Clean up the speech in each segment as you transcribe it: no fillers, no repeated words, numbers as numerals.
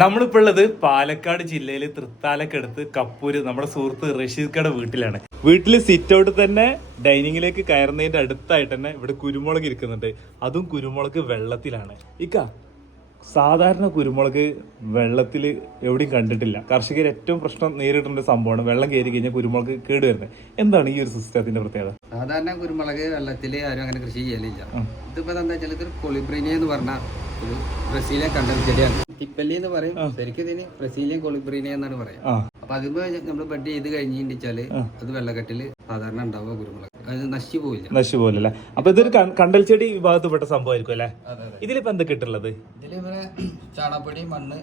നമ്മളിപ്പോൾ ഉള്ളത് പാലക്കാട് ജില്ലയിലെ തൃത്താലക്കടുത്ത് കപ്പൂര് നമ്മുടെ സുഹൃത്ത് റഷീദ്ക്കയുടെ വീട്ടിലാണ്. വീട്ടിൽ സിറ്റ് ഔട്ട് തന്നെ ഡൈനിങ്ങിലേക്ക് കയറുന്നതിന്റെ അടുത്തായിട്ട് തന്നെ ഇവിടെ കുരുമുളക് ഇരിക്കുന്നുണ്ട്. അതും കുരുമുളക് വെള്ളത്തിലാണ്. സാധാരണ കുരുമുളക് വെള്ളത്തിൽ എവിടെയും കണ്ടിട്ടില്ല. കർഷകർ ഏറ്റവും പ്രശ്നം നേരിടുന്ന സംഭവമാണ് വെള്ളം കയറി കഴിഞ്ഞാൽ കുരുമുളക് കേടുവരുന്നത്. എന്താണ് ഈ ഒരു സിസ്റ്റത്തിന്റെ പ്രത്യേകത? സാധാരണ കുരുമുളക് വെള്ളത്തിൽ ആരും അങ്ങനെ കൃഷി ചെയ്യലില്ല. ഇതിപ്പോ എന്താ വെച്ചാൽ ഇതൊരു കൊളിബ്രീനിയ എന്ന് പറഞ്ഞ ഒരു ബ്രസീലിയൻ കണ്ടൽ ചെടിയാണ്. തിപ്പല്ലി എന്ന് പറയും, ശരിക്കും ഇതിന് ബ്രസീലിയൻ കൊളിബ്രീനിയ എന്നാണ് പറയാം. അപ്പൊ അതിപ്പോ നമ്മൾ ബഡ് ചെയ്ത് കഴിഞ്ഞിച്ചാല് അത് വെള്ളക്കെട്ടില് സാധാരണ ഉണ്ടാവുക കുരുമുളക്, അത് നശിച്ചു പോവില്ല. അപ്പൊ ഇതൊരു കണ്ടൽ ചെടി വിഭാഗത്തിൽപ്പെട്ട സംഭവമായിരിക്കും അല്ലെ? ഇതിലിപ്പോ എന്തൊക്കെ ഇട്ടുള്ളത്? ഇതിലിവിടെ ചാണകപ്പൊടി, മണ്ണ്,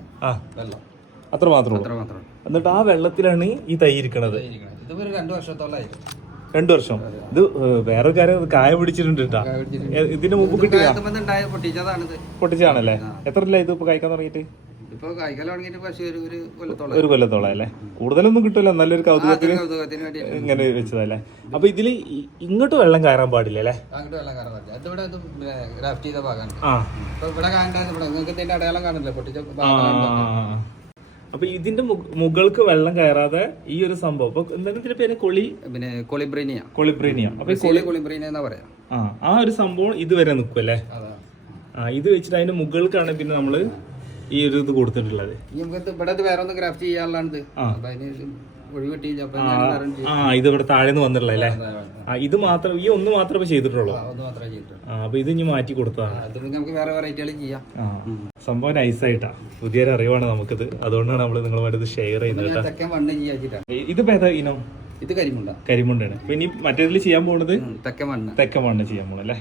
വെള്ളം, അത്ര മാത്രം. എന്നിട്ട് ആ വെള്ളത്തിലാണ് ഈ തൈ ഇരിക്കണത്. ഇതിപ്പോ 2 വർഷത്തോളായിരുന്നു. 2 വർഷം. ഇത് വേറെ കാര്യം കായ പിടിച്ചിട്ടുണ്ട്. ഇതിന് മുമ്പ് കിട്ടിയ പൊട്ടിച്ചാണല്ലേ? എത്ര ഇത് ഇപ്പൊ കഴിക്കാൻ തുടങ്ങിയിട്ട്? ഒരു കൊല്ലത്തോളം അല്ലേ? കൂടുതലൊന്നും കിട്ടൂല, നല്ലൊരു കൗതുകത്തിന് ഇങ്ങനെ വെച്ചതല്ലേ? അപ്പൊ ഇതില് ഇങ്ങോട്ട് വെള്ളം കയറാൻ പാടില്ല അല്ലേ? അപ്പൊ ഇതിന്റെ മുകൾക്ക് വെള്ളം കയറാതെ ഈ ഒരു സംഭവം ഇപ്പൊ എന്തെങ്കിലും പേര് കൊളിബ്രീനിയ. അപ്പൊ കൊളിബ്രീനിയ എന്നാ പറയാ. ആ ഒരു സംഭവം ഇതുവരെ നിൽക്കും അല്ലേ? ഇത് വെച്ചിട്ട് അതിന്റെ മുകൾക്കാണ് പിന്നെ നമ്മള് ഈ ഒരു ഇത് കൊടുത്തിട്ടുള്ളത്. ഇത് ഇവിടെ താഴേന്ന് വന്നിട്ടുള്ള അല്ലേ? ഇത് മാത്രം, ഈ ഒന്ന് മാത്രമേ ചെയ്തിട്ടുള്ളൂ. അപ്പൊ ഇത് ഇനി മാറ്റി കൊടുത്തതാണ്. സംഭവം നൈസായിട്ടാ, പുതിയൊരു അറിവാണ് നമുക്കിത്. അതുകൊണ്ടാണ് നമ്മൾ നിങ്ങളുമായിട്ട് ഷെയർ ചെയ്യുന്നത്. ഇത് ഏതാ ഇനം? ഇത് കരിമുണ്ടാണ്. അപ്പൊ ഇനി മറ്റേതിൽ ചെയ്യാൻ പോകുന്നത് തെക്കൻ മണ്ണ് ചെയ്യാൻ പോകണം അല്ലേ?